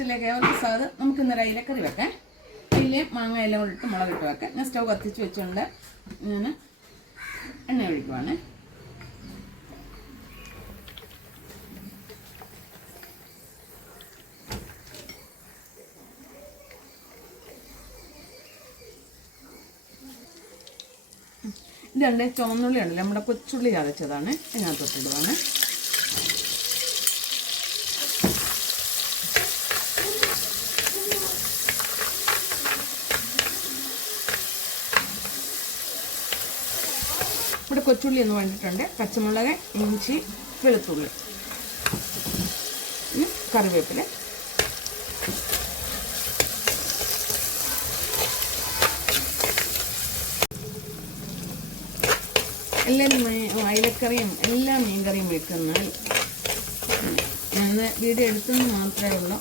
കിച്ചണിലേക്ക് അവർക്ക് സ്വാഗതം നമുക്ക് ഇന്നൊരു അയിലക്കറി വെക്കാം. അയിലയും മാങ്ങ എല്ലാം കൂടി ഇട്ട് വെക്കാം. ഞാൻ സ്റ്റൗ കത്തിച്ച് വെച്ചുകൊണ്ട് ഞാൻ എണ്ണ ഒഴിക്കുവാണ്. ഇതുണ്ട് ചുവന്നുള്ളി ഉണ്ടല്ലോ നമ്മുടെ കൊച്ചുള്ളി ചതച്ചതാണ്. ഇതിനകത്തോട്ടിടുവാണ് ഇവിടെ കൊച്ചുള്ളി എന്ന് വേണ്ടിയിട്ടുണ്ട് പച്ചമുളക് ഇഞ്ചി വെളുത്തുള്ളി കറിവേപ്പിൽ. എല്ലാ അയലക്കറിയും എല്ലാ മീൻകറിയും വെക്കുന്ന ഞാൻ വീഡിയോ എടുത്തെന്ന് മാത്രമേ ഉള്ളൂ.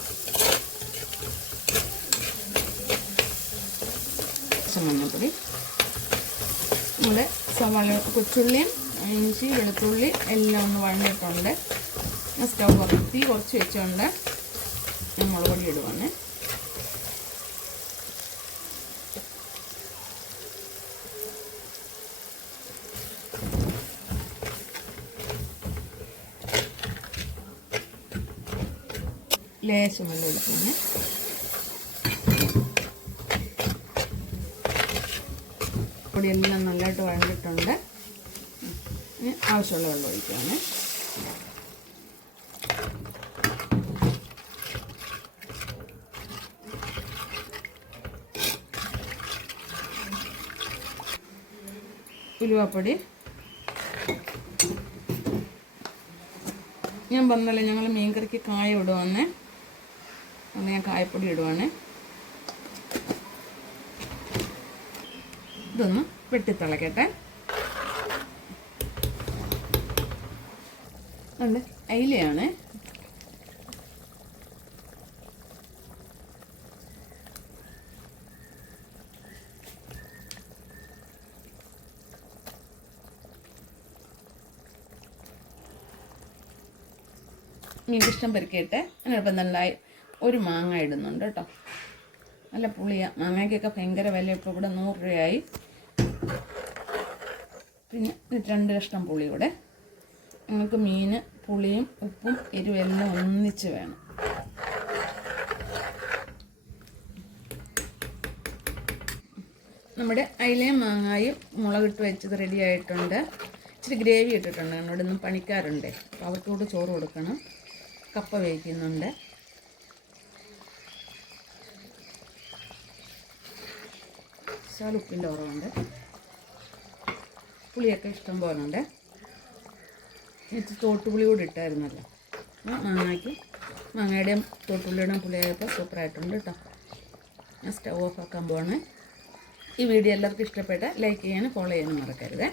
മഞ്ഞൾപ്പൊടി നമ്മുടെ സവാള കൊച്ചുള്ളിയും ഇഞ്ചി വെളുത്തുള്ളി എല്ലാം ഒന്ന് വഴഞ്ഞിട്ടുണ്ട്. സ്റ്റവ് കുറച്ച് തീ കുറച്ച് വെച്ചുകൊണ്ട് മുളക് പൊടി ഇടുവാണ്. ലേശം വെള്ളം ഒഴിക്കുന്നു പൊടിയെല്ലാം നല്ലതായിട്ട് വഴണ്ടിട്ടുണ്ട്. ആവശ്യമുള്ള വെള്ളം ഒഴിക്കുകയാണ് ഉലുവാപ്പൊടി. ഞാൻ പറഞ്ഞല്ലോ ഞങ്ങൾ മീൻകറിക്ക് കായ ഇടുവാന്നേ. അന്ന് ഞാൻ കായപ്പൊടി ഇടുവാണ് ഇതൊന്ന് വെട്ടിത്തിളക്കട്ടെ. ഉണ്ട് അയിലയാണ്. നിങ്ങൾക്ക് ഇഷ്ടം പെരുക്കിയിട്ട് അതിനൊപ്പം നല്ല ഒരു മാങ്ങ ഇടുന്നുണ്ട് കേട്ടോ. നല്ല പുളിയാണ് മാങ്ങയ്ക്കൊക്കെ ഭയങ്കര വില ഇപ്പോൾ ഇവിടെ നൂറ് രൂപയായി. പിന്നെ രണ്ട് കഷ്ണം പുളി കൂടെ. നിങ്ങൾക്ക് മീൻ പുളിയും ഉപ്പും എരിവെല്ലാം ഒന്നിച്ച് വേണം. നമ്മുടെ അയിലയും മാങ്ങായും മുളകിട്ട് വെച്ചത് റെഡി ആയിട്ടുണ്ട്. ഇച്ചിരി ഗ്രേവി ഇട്ടിട്ടുണ്ട്. ഇവിടെ നിന്ന് പണിക്കാറുണ്ട് അപ്പോൾ അവർക്കൂടെ ചോറ് കൊടുക്കണം. കപ്പ വേവിക്കുന്നുണ്ട്. ഉപ്പിന്റെ കുറവുണ്ട്. പുളിയൊക്കെ ഇഷ്ടം പോലെ ഉണ്ട് ഇത് തോട്ടുപുളി കൂടി ഇട്ടായിരുന്നല്ലോ. മാങ്ങയ്ക്ക് മാങ്ങയുടെയും തോട്ടുപുളിയുടെയും പുളിയായപ്പോൾ സൂപ്പറായിട്ടുണ്ട് കേട്ടോ ഞാൻ സ്റ്റവ് ഓഫ് ആക്കാൻ പോകണേ ഈ വീഡിയോ എല്ലാവർക്കും ഇഷ്ടപ്പെട്ട ലൈക്ക് ചെയ്യാനും ഫോളോ ചെയ്യാനും മറക്കരുത്.